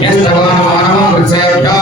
Yes, I want to.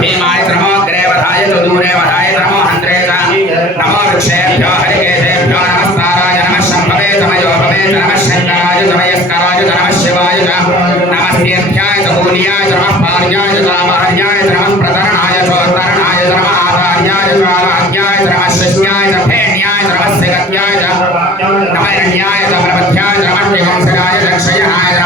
भीमाय नमो अग्रेवधाय च दूरेवधाय नमो हन्त्रे च नमो वृक्षेभ्यो हरिकेशेभ्यो नमस्काराय नमः, शम्भवे च मयोभवे नमः, शङ्कराय च मयस्कराय च नमः, शिवाय नमः कूल्याय च नमः पार्याय च नमः, प्रतरणाय च उत्तरणाय च नमः आधार्याय च नमः च नमः सिगत्याय च नमः च प्रबध्याय नमः त्रिवंशराय च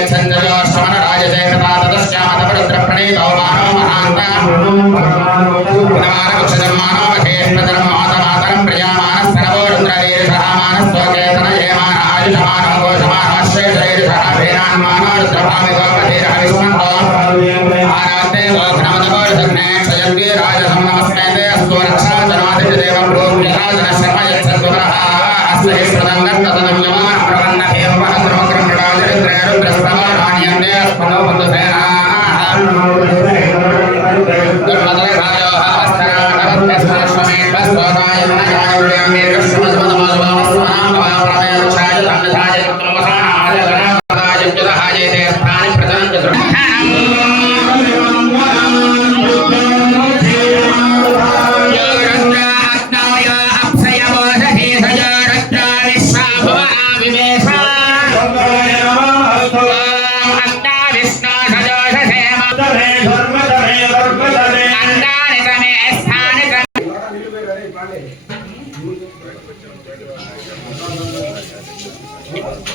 श्रेषैर्षः वीरान्मानो रुद्रभामितो मधीरः विस्मन्तो आराधे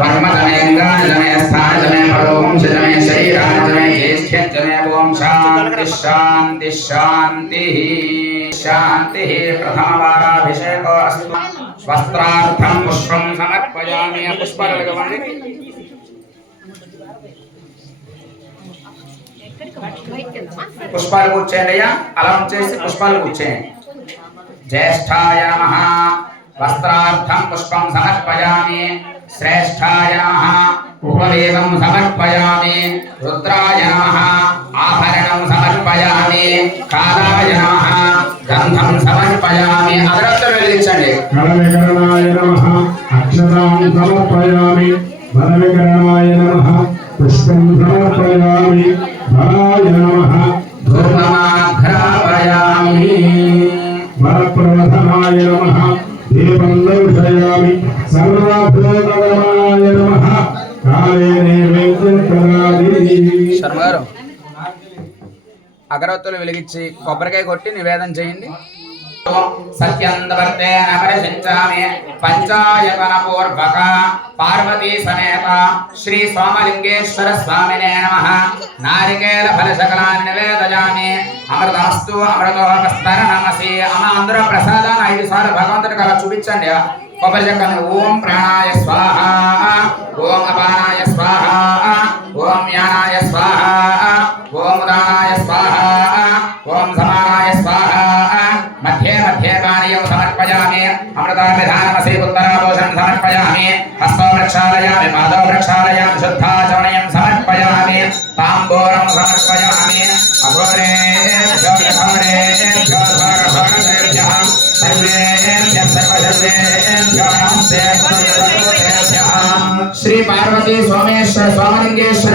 వర్మతమే లింగానితమే స్థానితమే పరోవంశతమే శరీరానితమే జ్యేష్ఠ్యంతమే ఓం శాంతి శాంతి శాంతి శాంతి ప్రథమవారాభిషేకో అస్తు వస్త్రార్థం పుష్పం సమర్పయామి ఆ పుష్పాలు వెలగవండి పుష్పాలు కూర్చోండి అయ్యా అలా ఉంచేసి పుష్పాలు కూర్చోండి జ్యేష్ఠాయ నమ వస్త్రార్థం పుష్పం సమర్పయామి श्रेष्ठाय नमः उपवेदं समर्पयामि रुद्राय नमः आभरणं समर्पयामि कालाय नमः गन्धं समर्पयामि अनन्तरं వెలిగించండి కళవికరణాయ నమః అక్షరాం సమర్పయామి వరవికరణాయ నమః పుష్పం సమర్పయామి ధనాయ నమః ధూర్ణమాఘ్రాపయామి వరప్రవధనాయ నమః. అగరవత్తులు వెలిగించి కొబ్బరికాయ కొట్టి నివేదన చేయండి. సత్యంతవర్తేన పరిశించామి పంచాయతన పూర్వక పార్వతీ సమేత శ్రీ సోమలింగేశ్వర స్వామినే నమ. నారికేల ఫల నివేదయామి. అమృతమస్తు అమృతోపస్తర నమసి అమ్మ అందరూ ప్రసాదాన్ని ఐదు సార్లు భగవంతుడికి అలా చూపించండి. కొబ్బరి చెక్కని ఓం ప్రాణాయ స్వాహ. ఓం అపానాయ స్వాహ. ఓం యానాయ స్వాహ. हेमानीयं समर्पयामि अमृताभिधानमसि उत्तराभूषं समर्पयामि हस्तौ प्रक्षालयामि पादौ प्रक्षालयामि शुद्धाचरणीयं समर्पयामि ताम्बूलं समर्पयामि अघोरे घोरे घोरघोरभ्यः सर्वेभ्यः सर्वसर्वेभ्यो नमस्ते श्री पार्वती सोमेश्वर सोमलिंगेश्वर